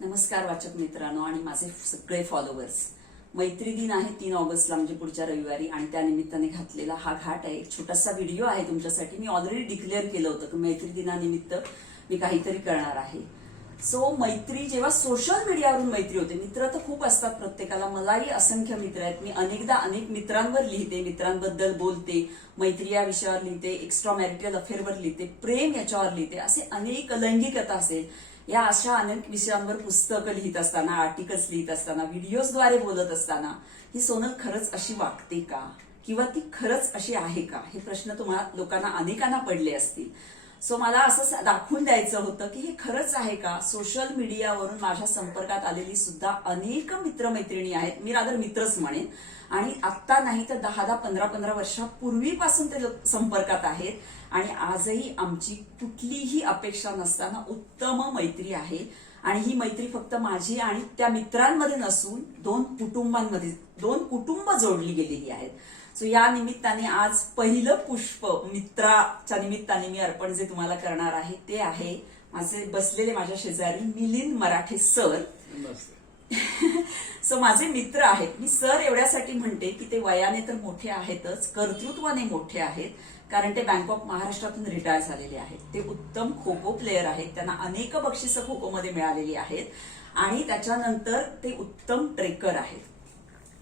नमस्कार वाचक मित्रांनो आणि माझे सगळे फॉलोअर्स मैत्री दिन आहे तीन ऑगस्टला म्हणजे पुढच्या रविवारी आणि त्या निमित्ताने घातलेला हा घाट आहे. एक छोटासा व्हिडिओ आहे तुमच्यासाठी. मी ऑलरेडी डिक्लेअर केलं होतं की मैत्री दिनानिमित्त मी काहीतरी करणार आहे. सो मैत्री जेव्हा सोशल मीडियावरून मैत्री होते मित्र तर खूप असतात प्रत्येकाला. मलाही असंख्य मित्र आहेत. मी अनेकदा अनेक मित्रांवर लिहिते मित्रांबद्दल बोलते मैत्री या विषयावर लिहिते एक्स्ट्रा मॅरिटल अफेअरवर लिहिते प्रेम याच्यावर लिहिते. असे अनेक लैंगिकता असेल. या अशा अनेक विषयांवर पुस्तकं लिहित असताना आर्टिकल्स लिहित असताना व्हिडिओजद्वारे बोलत असताना ही सोनल खरंच अशी वागते का? किंवा ती खरंच अशी आहे का? हे प्रश्न तुम्हाला लोकांना अनेकांना पडले असतील. सो मला असं दाखवून द्यायचं होतं की हे खरंच आहे का? सोशल मीडियावरून माझ्या संपर्कात आलेली सुद्धा अनेक मित्रमैत्रिणी आहेत. मी रादर मित्रच म्हणेन. आणि आत्ता नाही तर दहा दहा पंधरा पंधरा वर्षापूर्वीपासून ते संपर्कात आहेत. आणि आजही आमची कुठलीही अपेक्षा नसताना उत्तम मैत्री आहे. आणि ही मैत्री फक्त माझी आणि त्या मित्रांमध्ये नसून दोन कुटुंबांमध्ये दोन कुटुंब जोडली गेलेली आहेत. सो या निमित्ताने आज पहिलं पुष्प मित्राच्या निमित्ताने मी अर्पण जे तुम्हाला करणार आहे ते आहे. माझे बसलेले माझ्या शेजारी मिलिंद मराठे सर. सो माझे मित्र आहेत. मी सर एवढ्यासाठी म्हणते की ते वयाने तर मोठे आहेतच कर्तृत्वाने मोठे आहेत. कारण ते बँक ऑफ महाराष्ट्रातून रिटायर झालेले आहेत. ते उत्तम खो खो प्लेअर आहेत. त्यांना अनेक बक्षिसं खो खोमध्ये मिळालेली आहेत. आणि त्याच्यानंतर ते उत्तम ट्रेकर आहेत.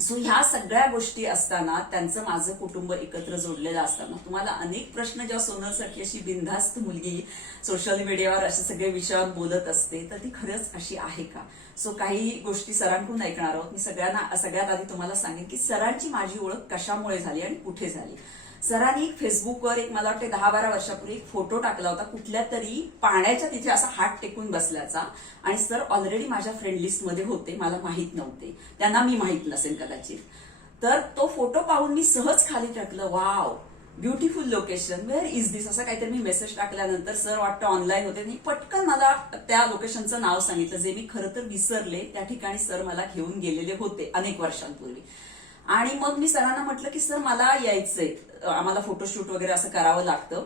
सो ह्या सगळ्या गोष्टी असताना त्यांचं माझं कुटुंब एकत्र जोडलेलं असताना तुम्हाला अनेक प्रश्न जेव्हा सोनलसारखी अशी बिनधास्त मुलगी सोशल मीडियावर असे सगळे विषयावर बोलत असते तर ती खरंच अशी आहे का? सो काही गोष्टी सरांकडून ऐकणार आहोत. मी सगळ्यांना सगळ्यात आधी तुम्हाला सांगेन की सरांची माझी ओळख कशामुळे झाली आणि कुठे झाली? सरांनी फेसबुकवर एक मला वाटते दहा बारा वर्षापूर्वी एक फोटो टाकला होता कुठल्या तरी पाण्याच्या तिथे असा हात टेकून बसल्याचा. आणि सर ऑलरेडी माझ्या फ्रेंड लिस्टमध्ये होते मला माहीत नव्हते. त्यांना मी माहीत नसेल कदाचित. तर तो फोटो पाहून मी सहज खाली टाकलं wow beautiful location where is this असं काहीतरी मी मेसेज टाकल्यानंतर सर वाटतं ऑनलाईन होते. आणि पटकन मला त्या लोकेशनचं नाव सांगितलं जे मी खरं तर विसरले. त्या ठिकाणी सर मला घेऊन गेलेले होते अनेक वर्षांपूर्वी. आणि मग मी सरांना म्हटलं की सर मला यायचंय. आम्हाला फोटोशूट वगैरे असं करावं लागतं.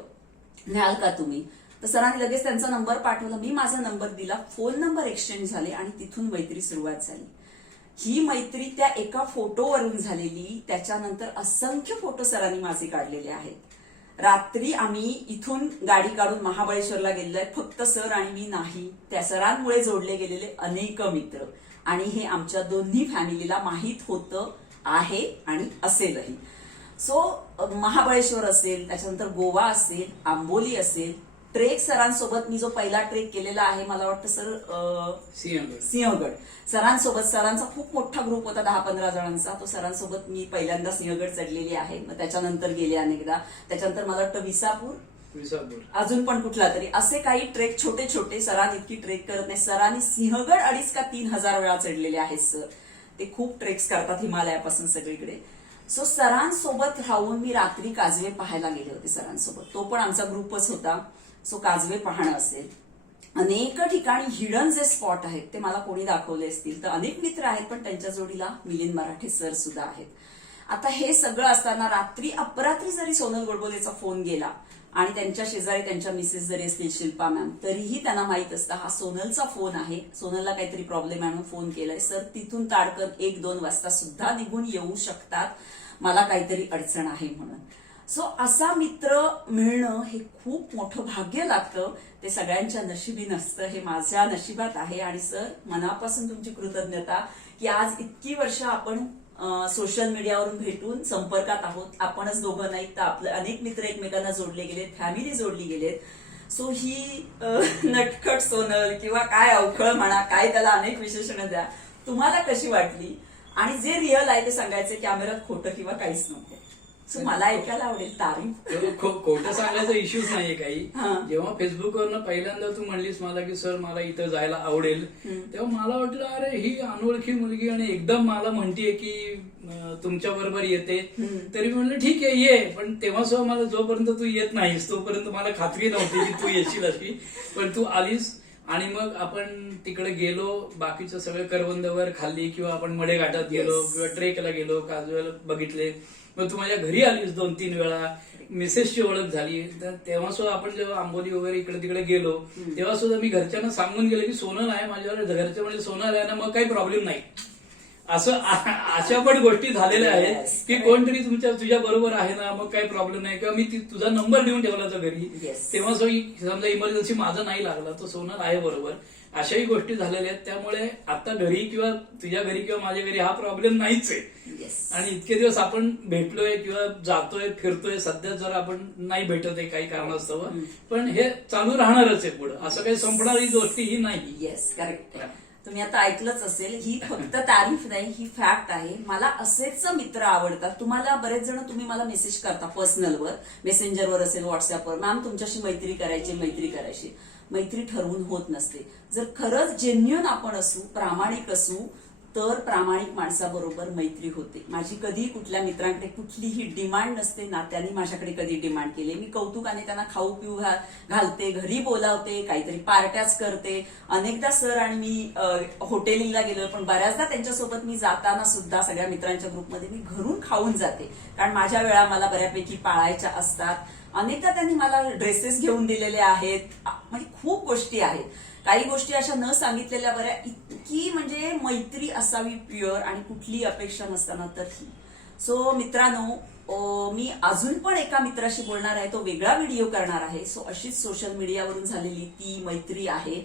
न्याल का तुम्ही? तर सरांनी लगेच त्यांचा नंबर पाठवला. मी माझा नंबर दिला. फोन नंबर एक्सचेंज झाले आणि तिथून मैत्री सुरुवात झाली. ही मैत्री त्या एका फोटोवरून झालेली. त्याच्यानंतर असंख्य फोटो सरांनी माझे काढलेले आहेत. रात्री आम्ही इथून गाडी काढून महाबळेश्वरला गेलेलो आहे. फक्त सर आणि मी नाही. त्या सरांमुळे जोडले गेलेले अनेक मित्र. आणि हे आमच्या दोन्ही फॅमिलीला माहीत होतं. आहे आणि असेलही. सो महाबळेश्वर असेल त्याच्यानंतर गोवा असेल आंबोली असेल ट्रेक सरांसोबत मी जो पहिला ट्रेक केलेला आहे मला वाटतं सर सिंहगड. सिंहगड. सरांसोबत सरांचा खूप मोठा ग्रुप होता दहा पंधरा जणांचा. तो सरांसोबत मी पहिल्यांदा सिंहगड चढलेली आहे. मग त्याच्यानंतर गेले अनेकदा. त्याच्यानंतर मला वाटतं विसापूर. विसापूर. अजून पण कुठला तरी. असे काही ट्रेक छोटे छोटे सरांनी इतकी ट्रेक करत नाही. सरांनी सिंहगड अडीच का तीन हजार वेळा चढलेले आहेत सर. ते खूप ट्रेक्स करतात हिमालयापासून सगळीकडे. सो सरांसोबत राहून मी रात्री काजवे पाहायला गेले होते सरांसोबत. तो पण आमचा ग्रुपच होता. सो काजवे पाहणं असेल. अनेक ठिकाणी हिडन जे स्पॉट आहेत ते मला कोणी दाखवले असतील तर अनेक मित्र आहेत पण त्यांच्या जोडीला मिलिंद मराठे सर सुद्धा आहेत. आता हे सगळं असताना रात्री अपरात्री जरी सोनल गोडबोलेचा फोन गेला आणि त्यांच्या शेजारी त्यांच्या मिसेस जरी असतील शिल्पा मॅम तरीही त्यांना माहीत असतं हा सोनलचा फोन आहे. सोनलला काहीतरी प्रॉब्लेम आहे म्हणून फोन केलाय. सर तिथून ताडकन एक दोन वाजता सुद्धा निघून येऊ शकतात. मला काहीतरी अडचण आहे म्हणून. सो असा मित्र मिळणं हे खूप मोठं भाग्य लागतं. ते सगळ्यांच्या नशिबी नसतं. हे माझ्या नशिबात आहे. आणि सर मनापासून तुमची कृतज्ञता की आज इतकी वर्ष आपण सोशल मीडियावरून भेटून संपर्कात आहोत. आपणच दोघं नाही तर आपले अनेक मित्र एकमेकांना जोडले गेलेत फॅमिली जोडली गेलेत. सो ही नटखट सोनल किंवा काय अवखळ म्हणा काय त्याला अनेक विशेषण द्या तुम्हाला कशी वाटली? आणि जे रिअल आहे ते सांगायचं कॅमेऱ्यात खोटं किंवा काहीच नव्हतं. मला ऐकायला आवडेल तारीफ. तो खो- खोटं सांगायचा इश्यूच नाहीये काही. हा. जेव्हा फेसबुकवरनं पहिल्यांदा तू म्हणलीस मला की सर मला इथं जायला आवडेल. तेव्हा मला वाटलं अरे ही अनोळखी मुलगी आणि एकदम मला म्हणतीये की तुमच्या बरोबर येते. तरी मी म्हणलं ठीक आहे ये. पण तेव्हा सुद्धा मला जोपर्यंत तू येत नाहीस तोपर्यंत मला खात्री नव्हती की तू येशील अशी. पण तू आलीस आणि मग आपण तिकडे गेलो बाकीचं सगळं करवंदवर खाल्ली किंवा आपण मडे घाटात गेलो Yes. किंवा ट्रेकला गेलो काजवेला बघितले. मग तू माझ्या घरी आलीस दोन तीन वेळा. मिसेसची ओळख झाली. तर तेव्हा सुद्धा आपण जेव्हा आंबोली वगैरे इकडे तिकडे गेलो तेव्हा सुद्धा मी घरच्यांना सांगून गेलो की सोनं नाही माझ्यावर घरच्या म्हणजे सोनं आहे ना मग काही प्रॉब्लेम नाही. असं अशा पण गोष्टी झालेल्या आहेत Yes. की कोणतरी तुमच्या तुझ्या बरोबर आहे ना मग काही प्रॉब्लेम नाही. किंवा मी ती- तुझा नंबर देऊन ठेवला होता घरी. Yes. तेव्हा सो समजा इमर्जन्सी माझा नाही लागला तो सोनल आहे बरोबर. अशाही गोष्टी झालेल्या आहेत. त्यामुळे आता घरी किंवा तुझ्या घरी किंवा माझ्या घरी हा प्रॉब्लेम नाहीच आहे. येस आणि इतके दिवस आपण भेटलोय किंवा जातोय फिरतोय सध्या जर आपण नाही भेटत आहे काही कारणास्तव पण हे चालू राहणारच आहे पुढं. असं काही संपणारी गोष्टी ही नाही येस करेक्ट तुम्ही आता ऐकलंच असेल ही फक्त तारीफ नाही ही फॅक्ट आहे. मला असेच मित्र आवडतात. तुम्हाला बरेच जण तुम्ही मला मेसेज करता पर्सनलवर मेसेंजरवर असेल व्हॉट्सअपवर मॅम तुमच्याशी मैत्री करायची मैत्री करायची. मैत्री ठरवून होत नसते. जर खरंच जेन्युन आपण असू प्रामाणिक असू तर प्रामाणिक माणसाबरोबर मैत्री होते. माझी कधी कुठल्या मित्रांकडे कुठलीही डिमांड नसते नात्याने माझ्याकडे कधी डिमांड केली. मी कौतुकाने त्यांना खाऊ पिऊ घालते घरी बोलावते काहीतरी पार्ट्याच करते. अनेकदा सर आणि मी हॉटेलिंगला गेलो पण बऱ्याचदा त्यांच्यासोबत मी जाताना सुद्धा सगळ्या मित्रांच्या ग्रुपमध्ये मी घरून खाऊन जाते. कारण माझ्या वेळा मला बऱ्यापैकी पाळायच्या असतात. अनेकदा त्यांनी मला ड्रेसेस घेऊन दिलेले आहेत. म्हणजे खूप गोष्टी आहेत. काही गोष्टी अशा न सांगितलेल्या बऱ्या इतकी म्हणजे मैत्री असावी प्युअर आणि कुठली अपेक्षा नसताना तर. ही सो मित्रांनो मी अजून पण एका मित्राशी बोलणार आहे तो वेगळा व्हिडिओ करणार आहे. सो अशीच सोशल मीडियावरून झालेली ती मैत्री आहे.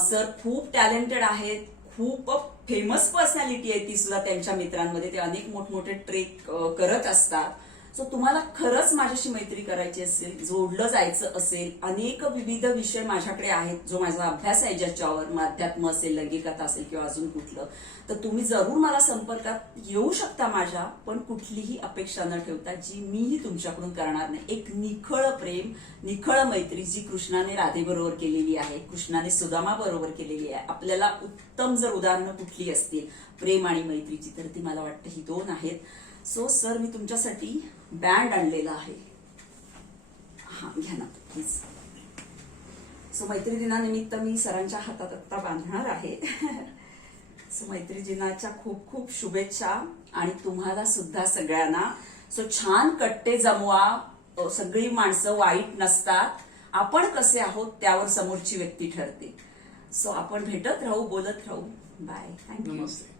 सर खूप टॅलेंटेड आहेत खूप फेमस पर्सनॅलिटी आहे ती सुद्धा त्यांच्या मित्रांमध्ये. ते अनेक मोठमोठे ट्रेक करत असतात. सो तुम्हाला खरंच माझ्याशी मैत्री करायची असेल जोडलं जायचं असेल अनेक विविध विषय माझ्याकडे आहेत जो माझा अभ्यास आहे ज्याच्यावर मग अध्यात्म असेल लैंगिकता असेल किंवा अजून कुठलं तर तुम्ही जरूर मला संपर्कात येऊ शकता माझ्या पण कुठलीही अपेक्षा न ठेवता जी मीही तुमच्याकडून करणार नाही. एक निखळ प्रेम निखळ मैत्री जी कृष्णाने राधेबरोबर केलेली आहे कृष्णाने सुदामा बरोबर केलेली आहे. आपल्याला उत्तम जर उदाहरणं कुठली असतील प्रेम आणि मैत्रीची तर ती मला वाटतं ही दोन आहेत. सो सर मी तुमच्यासाठी बँड आणलेला आहे. हा घ्या ना प्लीज सो मैत्री दिनानिमित्त मी सरांच्या हातात आत्ता बांधणार आहे. सो मैत्री दिनाच्या खूप खूप शुभेच्छा आणि तुम्हाला सुद्धा सगळ्यांना. सो छान कट्टे जमवा. सगळी माणसं वाईट नसतात. आपण कसे आहोत त्यावर समोरची व्यक्ती ठरते. सो आपण भेटत राहू बोलत राहू. बाय थँक्यू नमस्ते.